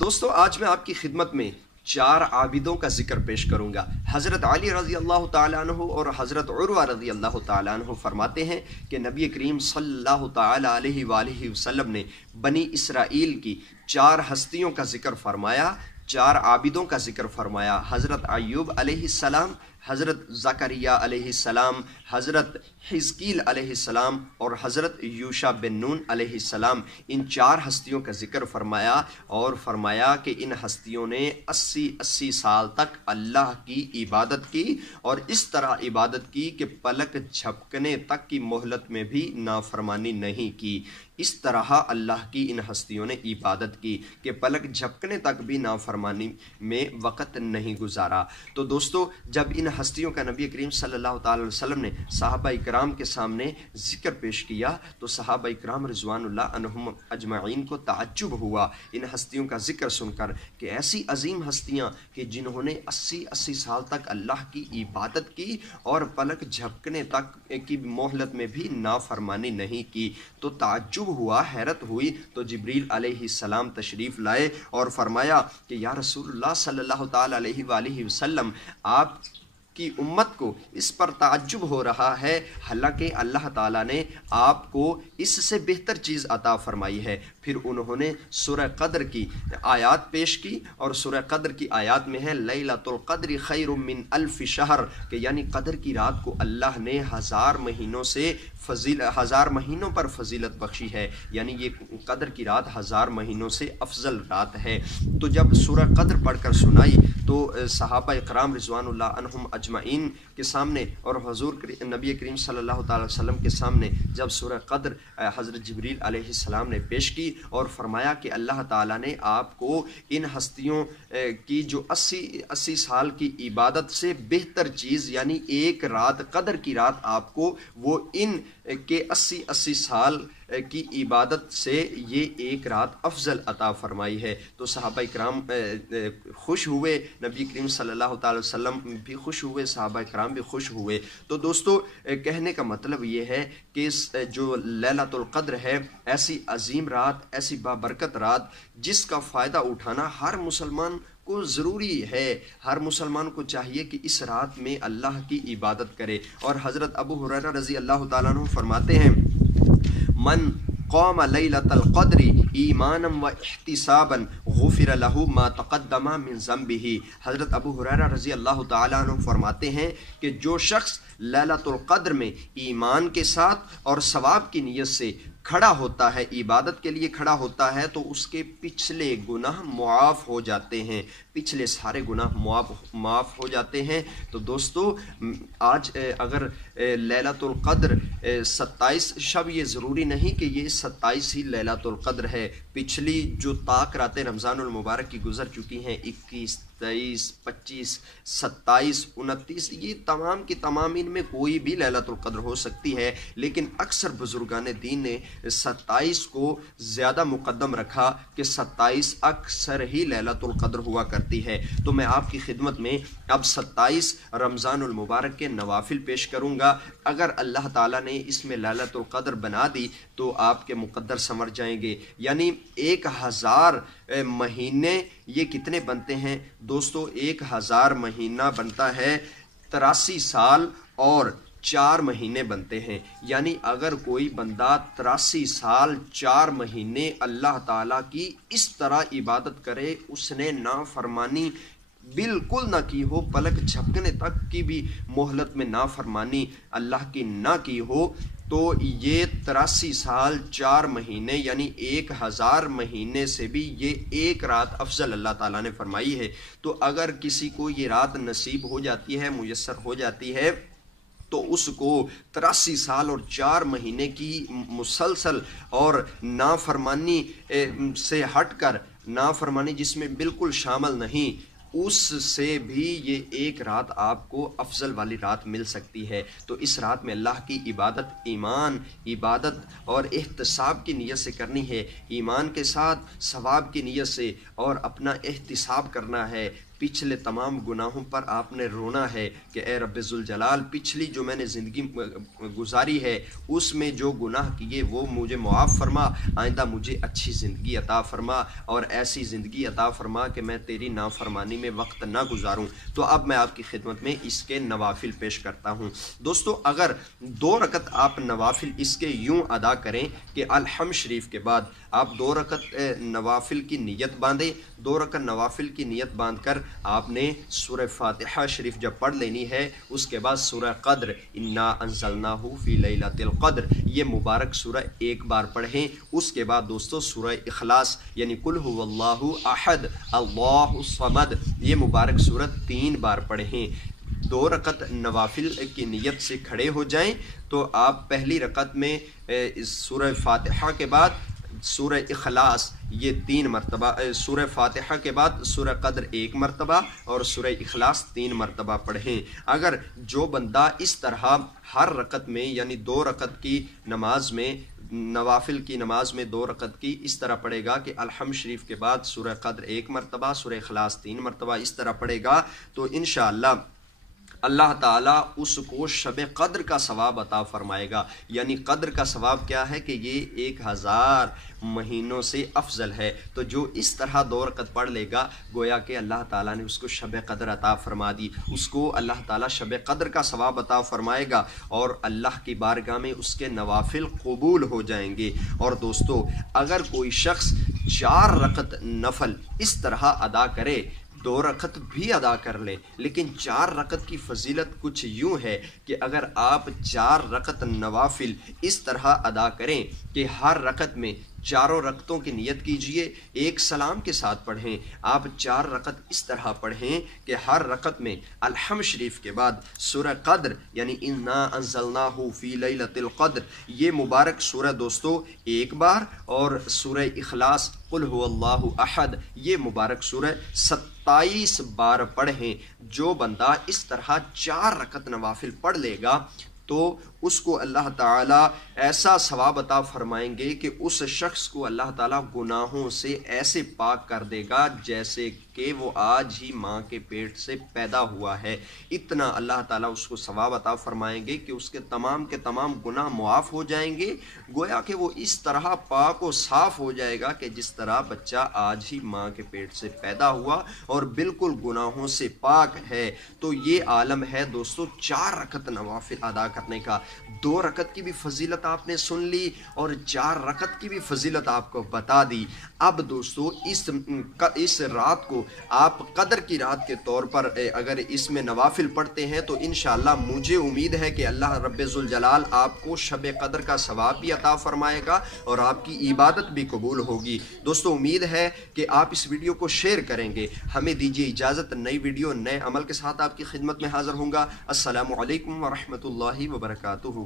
دوستو آج میں آپ کی خدمت میں چار عابدوں کا ذکر پیش کروں گا۔ حضرت علی رضی اللہ تعالیٰ عنہ اور حضرت عروہ رضی اللہ تعالیٰ عنہ فرماتے ہیں کہ نبی کریم صلی اللہ تعالیٰ علیہ وآلہ وسلم نے بنی اسرائیل کی چار ہستیوں کا ذکر فرمایا، چار عابدوں کا ذکر فرمایا۔ حضرت ایوب علیہ السلام، حضرت زکریا علیہ السلام، حضرت حزقیل علیہ السلام اور حضرت یوشع بن نون علیہ السلام، ان چار ہستیوں کا ذکر فرمایا اور فرمایا کہ ان ہستیوں نے 80 سال تک اللہ کی عبادت کی اور اس طرح عبادت کی کہ پلک جھپکنے تک کی مہلت میں بھی نافرمانی نہیں کی۔ اس طرح اللہ کی ان ہستیوں نے عبادت کی کہ پلک جھپکنے تک بھی نافرمانی میں وقت نہیں گزارا۔ تو دوستو جب ان ہستیوں کا نبی کریم صلی اللہ تعالی وسلم نے صحابہ اکرام کے سامنے ذکر پیش کیا تو صحابہ اکرام رضوان اللہ عنہم اجمعین کو تعجب ہوا ان ہستیوں کا ذکر سن کر کہ ایسی عظیم ہستیاں کہ جنہوں نے 80 سال تک اللہ کی عبادت کی اور پلک جھپکنے تک کی مہلت میں بھی نافرمانی نہیں کی۔ تو تعجب ہوا، حیرت ہوئی، تو جبریل علیہ السلام تشریف لائے اور فرمایا کہ یا رسول اللہ صلی اللہ تعالی علیہ وآلہ وسلم، آپ کی امت کو اس پر تعجب ہو رہا ہے، حالانکہ اللہ تعالیٰ نے آپ کو اس سے بہتر چیز عطا فرمائی ہے۔ پھر انہوں نے سورہ قدر کی آیات پیش کی اور سورہ قدر کی آیات میں ہے لیلۃ القدر خیر من الف شہر، کہ یعنی قدر کی رات کو اللہ نے ہزار مہینوں پر فضیلت بخشی ہے، یعنی یہ قدر کی رات 1000 مہینوں سے افضل رات ہے۔ تو جب سورہ قدر پڑھ کر سنائی تو صحابہ اکرام رضوان اللہ عنہم اجمعین کے سامنے اور حضور نبی کریم صلی اللہ تعالی وسلم کے سامنے جب سورہ قدر حضرت جبریل علیہ السلام نے پیش کی اور فرمایا کہ اللہ تعالیٰ نے آپ کو ان ہستیوں کی جو 80 سال کی عبادت سے بہتر چیز یعنی ایک رات، قدر کی رات آپ کو وہ ان کے 80 سال کی عبادت سے یہ ایک رات افضل عطا فرمائی ہے۔ تو صحابہ اکرام خوش ہوئے، نبی کریم صلی اللہ تعالی وسلم بھی خوش ہوئے، صحابہ اکرام بھی خوش ہوئے۔ تو دوستو کہنے کا مطلب یہ ہے کہ جو لیلۃ القدر ہے، ایسی عظیم رات، ایسی بابرکت رات جس کا فائدہ اٹھانا ہر مسلمان کو ضروری ہے، ہر مسلمان کو چاہیے کہ اس رات میں اللہ کی عبادت کرے۔ اور حضرت ابو ہریرہ رضی اللہ تعالیٰ عنہ فرماتے ہیں من قام لیلۃ القدر ایمانا و احتسابا غفر له ما تقدم من ذنبه۔ حضرت ابو ہریرہ رضی اللہ تعالیٰ عنہ فرماتے ہیں کہ جو شخص لیلۃ القدر میں ایمان کے ساتھ اور ثواب کی نیت سے کھڑا ہوتا ہے، عبادت کے لیے کھڑا ہوتا ہے، تو اس کے پچھلے گناہ معاف ہو جاتے ہیں، پچھلے سارے گناہ معاف ہو جاتے ہیں۔ تو دوستو آج اگر لیلۃ القدر 27 شب، یہ ضروری نہیں کہ یہ 27 ہی لیلۃ القدر ہے، پچھلی جو طاق راتیں رمضان المبارک کی گزر چکی ہیں، 21 23 25 27 29، یہ تمام کی تمام ان میں کوئی بھی لیلۃ القدر ہو سکتی ہے، لیکن اکثر بزرگان دین نے 27 کو زیادہ مقدم رکھا کہ 27 اکثر ہی لیلۃ القدر ہوا کرتی ہے۔ تو میں آپ کی خدمت میں اب 27 رمضان المبارک کے نوافل پیش کروں گا۔ اگر اللہ تعالیٰ نے اس میں لیلۃ القدر بنا دی تو آپ کے مقدر سنور جائیں گے، یعنی 1000 مہینے یہ کتنے بنتے ہیں دوستو؟ 1000 مہینہ بنتا ہے 83 سال اور 4 مہینے بنتے ہیں، یعنی اگر کوئی بندہ 83 سال 4 مہینے اللہ تعالیٰ کی اس طرح عبادت کرے، اس نے نافرمانی بالکل نہ کی ہو، پلک جھپکنے تک کی بھی مہلت میں نافرمانی اللہ کی نہ کی ہو، تو یہ 83 سال 4 مہینے یعنی 1000 مہینے سے بھی یہ ایک رات افضل اللہ تعالیٰ نے فرمائی ہے۔ تو اگر کسی کو یہ رات نصیب ہو جاتی ہے، میسر ہو جاتی ہے، تو اس کو 83 سال اور 4 مہینے کی مسلسل اور نافرمانی سے ہٹ کر، نافرمانی جس میں بالکل شامل نہیں، اس سے بھی یہ ایک رات آپ کو افضل والی رات مل سکتی ہے۔ تو اس رات میں اللہ کی عبادت، ایمان، عبادت اور احتساب کی نیت سے کرنی ہے، ایمان کے ساتھ ثواب کی نیت سے، اور اپنا احتساب کرنا ہے پچھلے تمام گناہوں پر آپ نے رونا ہے کہ اے رب ذوالجلال پچھلی جو میں نے زندگی گزاری ہے اس میں جو گناہ کیے وہ مجھے معاف فرما، آئندہ مجھے اچھی زندگی عطا فرما اور ایسی زندگی عطا فرما کہ میں تیری نافرمانی میں وقت نہ گزاروں۔ تو اب میں آپ کی خدمت میں اس کے نوافل پیش کرتا ہوں۔ دوستو اگر 2 رکعت آپ نوافل اس کے یوں ادا کریں کہ الحمد شریف کے بعد آپ 2 رکعت نوافل کی نیت باندھیں، 2 رکعت نوافل کی نیت باندھ کر آپ نے سورہ فاتحہ شریف جب پڑھ لینی ہے، اس کے بعد سورہ قدر انا انزلناہ فی لیلۃ القدر یہ مبارک سورہ ایک بار پڑھیں۔ اس کے بعد دوستو سورہ اخلاص یعنی قل هو اللہ احد اللہ الصمد یہ مبارک سورت 3 بار پڑھیں۔ 2 رکعت نوافل کی نیت سے کھڑے ہو جائیں تو آپ پہلی رکعت میں سورہ فاتحہ کے بعد سورہ اخلاص یہ 3 مرتبہ، سورہ فاتحہ کے بعد سورہ قدر 1 مرتبہ اور سورہ اخلاص 3 مرتبہ پڑھیں۔ اگر جو بندہ اس طرح ہر رکعت میں یعنی 2 رکعت کی نماز میں نوافل کی نماز میں 2 رکعت کی اس طرح پڑھے گا کہ الحمد شریف کے بعد سورہ قدر 1 مرتبہ سورہ اخلاص 3 مرتبہ اس طرح پڑھے گا تو انشاءاللہ اللہ تعالیٰ اس کو شب قدر کا ثواب عطا فرمائے گا۔ یعنی قدر کا ثواب کیا ہے کہ یہ 1000 مہینوں سے افضل ہے۔ تو جو اس طرح 2 رکعت پڑھ لے گا گویا کہ اللہ تعالیٰ نے اس کو شب قدر عطا فرما دی، اس کو اللہ تعالیٰ شب قدر کا ثواب عطا فرمائے گا اور اللہ کی بارگاہ میں اس کے نوافل قبول ہو جائیں گے۔ اور دوستو اگر کوئی شخص 4 رکعت نفل اس طرح ادا کرے، 2 رکعت بھی ادا کر لیں لیکن 4 رکعت کی فضیلت کچھ یوں ہے کہ اگر آپ 4 رکعت نوافل اس طرح ادا کریں کہ ہر رکعت میں 4 رکعتوں کی نیت کیجئے، ایک سلام کے ساتھ پڑھیں، آپ 4 رکعت اس طرح پڑھیں کہ ہر رکعت میں الحمد شریف کے بعد سورہ قدر یعنی انا انزلناہ فی لیلۃ القدر یہ مبارک سورہ دوستو 1 بار اور سورہ اخلاص قل هو اللہ احد یہ مبارک سورہ 27 بار پڑھیں۔ جو بندہ اس طرح 4 رکعت نوافل پڑھ لے گا تو اس کو اللہ تعالیٰ ایسا ثواب عطا فرمائیں گے کہ اس شخص کو اللہ تعالیٰ گناہوں سے ایسے پاک کر دے گا جیسے کہ وہ آج ہی ماں کے پیٹ سے پیدا ہوا ہے۔ اتنا اللہ تعالیٰ اس کو ثواب عطا فرمائیں گے کہ اس کے تمام گناہ معاف ہو جائیں گے، گویا کہ وہ اس طرح پاک و صاف ہو جائے گا کہ جس طرح بچہ آج ہی ماں کے پیٹ سے پیدا ہوا اور بالکل گناہوں سے پاک ہے۔ تو یہ عالم ہے دوستو 4 رکعت نوافل ادا کرنے کا۔ 2 رکعت کی بھی فضیلت آپ نے سن لی اور 4 رکعت کی بھی فضیلت آپ کو بتا دی۔ اب دوستو اس رات کو آپ قدر کی رات کے طور پر اگر اس میں نوافل پڑھتے ہیں تو انشاءاللہ مجھے امید ہے کہ اللہ رب ذوالجلال آپ کو شب قدر کا ثواب بھی عطا فرمائے گا اور آپ کی عبادت بھی قبول ہوگی۔ دوستو امید ہے کہ آپ اس ویڈیو کو شیئر کریں گے۔ ہمیں دیجیے اجازت، نئی ویڈیو نئے عمل کے ساتھ آپ کی خدمت میں حاضر ہوں گا۔ السلام علیکم ورحمۃ اللہ وبرکاتہ۔